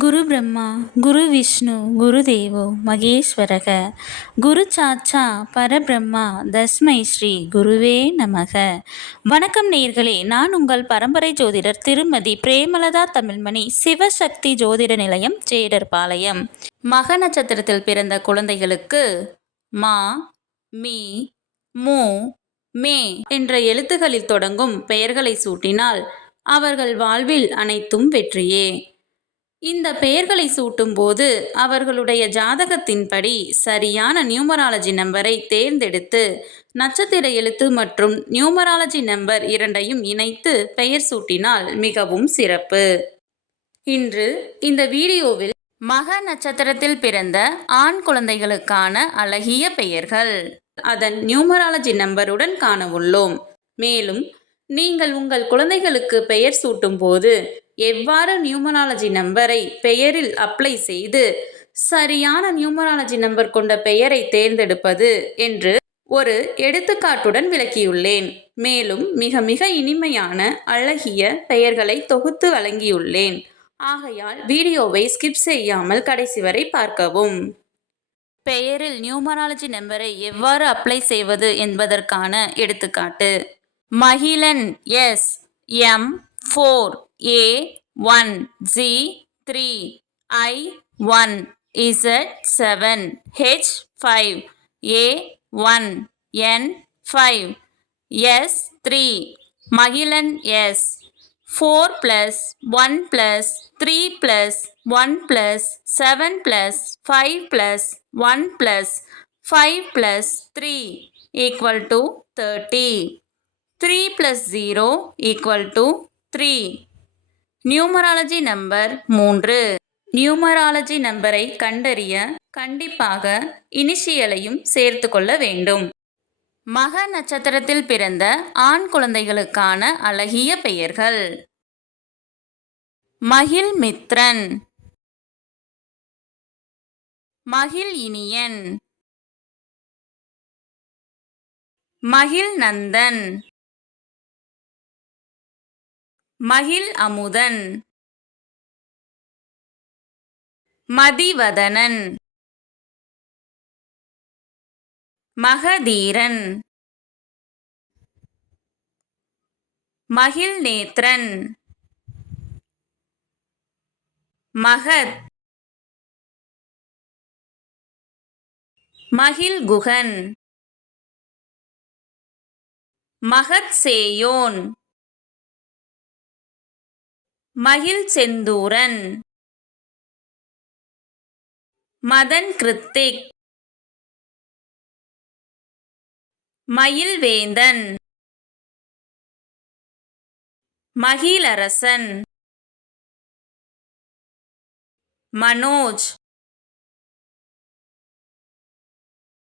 குரு பிரம்மா குரு விஷ்ணு குரு தேவோ மகேஸ்வரக குரு சாட்சா பரபிரம்மா தஸ்மை ஸ்ரீ குருவே நமக. வணக்கம் நேயர்களே, நான் உங்கள் பரம்பரை ஜோதிடர் திருமதி பிரேமலதா தமிழ்மணி, சிவசக்தி ஜோதிட நிலையம், ஜேடர்பாளையம். மக நட்சத்திரத்தில் பிறந்த குழந்தைகளுக்கு மா, மீ, மூ, மே என்ற எழுத்துகளில் தொடங்கும் பெயர்களை சூட்டினால் அவர்கள் வாழ்வில் அனைத்தும் வெற்றியே. இந்த பெயர்களை சூட்டும் போது அவர்களுடைய ஜாதகத்தின்படி சரியான நியூமராலஜி நம்பரை தேர்ந்தெடுத்து நட்சத்திர எழுத்து மற்றும் நியூமராலஜி நம்பர் இரண்டையும் இணைத்து பெயர் சூட்டினால் மிகவும் சிறப்பு. இன்று இந்த வீடியோவில் மக நட்சத்திரத்தில் பிறந்த ஆண் குழந்தைகளுக்கான அழகிய பெயர்கள் அதன் நியூமராலஜி நம்பருடன் காண உள்ளோம். மேலும் நீங்கள் உங்கள் குழந்தைகளுக்கு பெயர் சூட்டும் போது எவ்வாறு நியூமராலஜி நம்பரை பெயரில் அப்ளை செய்து சரியான நியூமராலஜி நம்பர் கொண்ட பெயரை தேர்ந்தெடுப்பது என்று ஒரு எடுத்துக்காட்டுடன் விளக்கியுள்ளேன். மேலும் மிக மிக இனிமையான அழகிய பெயர்களை தொகுத்து வழங்கியுள்ளேன். ஆகையால் வீடியோவை ஸ்கிப் செய்யாமல் கடைசி வரை பார்க்கவும். பெயரில் நியூமராலஜி நம்பரை எவ்வாறு அப்ளை செய்வது என்பதற்கான எடுத்துக்காட்டு. Magizhan S M 4 A 1 G 3 I 1 Z 7 H 5 A 1 N 5 S 3 Magizhan S 4 plus 1 plus 3 plus 1 plus 7 plus 5 plus 1 plus 5 plus 3 equal to 30. 3 plus 0 equal to 3. Numerology number 3. Numerology நம்பரை கண்டறிய கண்டிப்பாக இனிஷியலையும் சேர்த்து கொள்ள வேண்டும். மக நட்சத்திரத்தில் பிறந்த ஆண் குழந்தைகளுக்கான அழகிய பெயர்கள். மகிழ் மித்ரன், மகிழ் இனியன், மகிழ் நந்தன், மகிழ் அமுதன், மதிவதனன், மகதீரன், மகிழ் நேத்ரன், மகத், மகிழ் குகன், மகத் சேயோன், மகிழ் செந்தூரன், மதன் கிருத்திக், மயில் வேந்தன், மகிழரசன், மனோஜ்,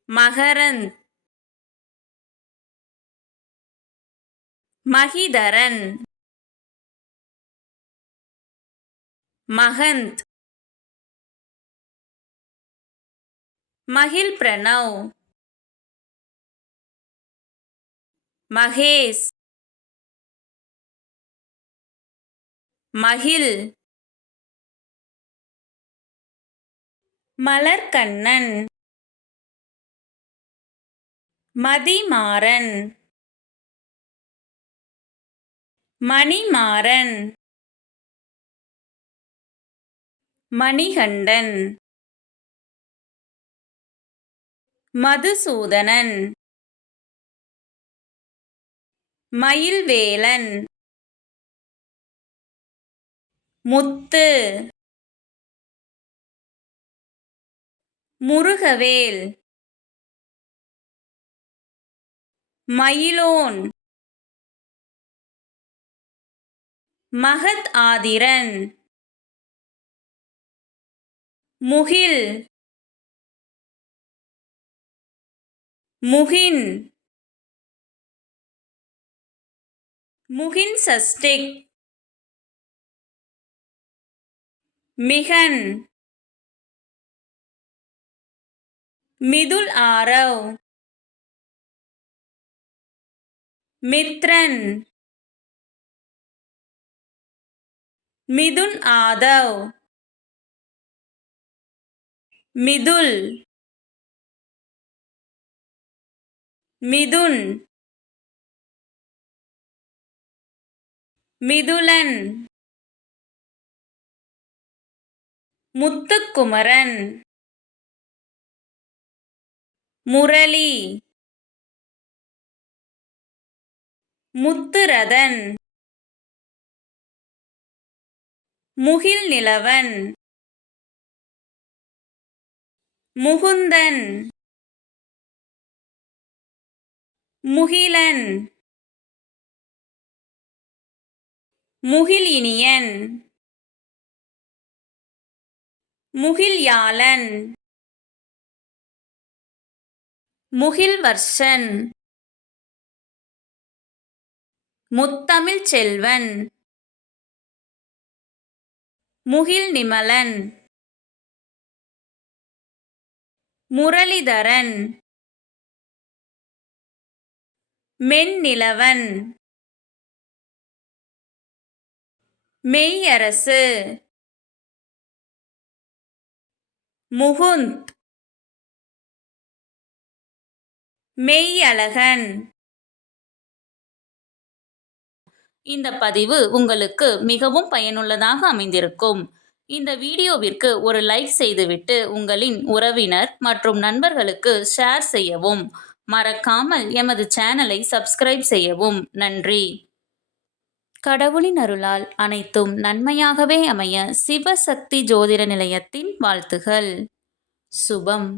மகரந்த், மகிதரன், மகந்த், மகிழ் பிரணவ், மகேஷ், மகிழ், மலர்கண்ணன், மதிமாறன், மணிமாறன், மணிகண்டன், மதுசூதனன், மயில்வேலன், முத்து, முருகவேல், மயிலோன், மகத் ஆதிரன், முகில், முகின், முகின் சஷ்டிக், மிகன், மிதுல் ஆரவ், மித்ரன், மிதுன் ஆதவ், மிதுல், மிதுன், மிதுலன், முத்துக்குமரன், முரளி, முத்துரதன், முகில்நிலவன், முகுந்தன், முகிலன், முகில்இனியன், முகில்யாளன், முகில்வர்ஷன், முத்தமிழ்ச் செல்வன், முகில்நிமலன், முரளிதரன், மென்னிலவன், மெய்யரசு, முகுந்த், மெய்யழகன். இந்த பதிவு உங்களுக்கு மிகவும் பயனுள்ளதாக அமைந்திருக்கும். இந்த வீடியோவிற்கு ஒரு லைக் செய்துவிட்டு உங்களின் உறவினர் மற்றும் நண்பர்களுக்கு ஷேர் செய்யவும். மறக்காமல் எமது சேனலை சப்ஸ்கிரைப் செய்யவும். நன்றி. கடவுளின் அருளால் அனைத்தும் நன்மையாகவே அமைய சிவசக்தி ஜோதிட நிலையத்தின் வாழ்த்துகள். சுபம்.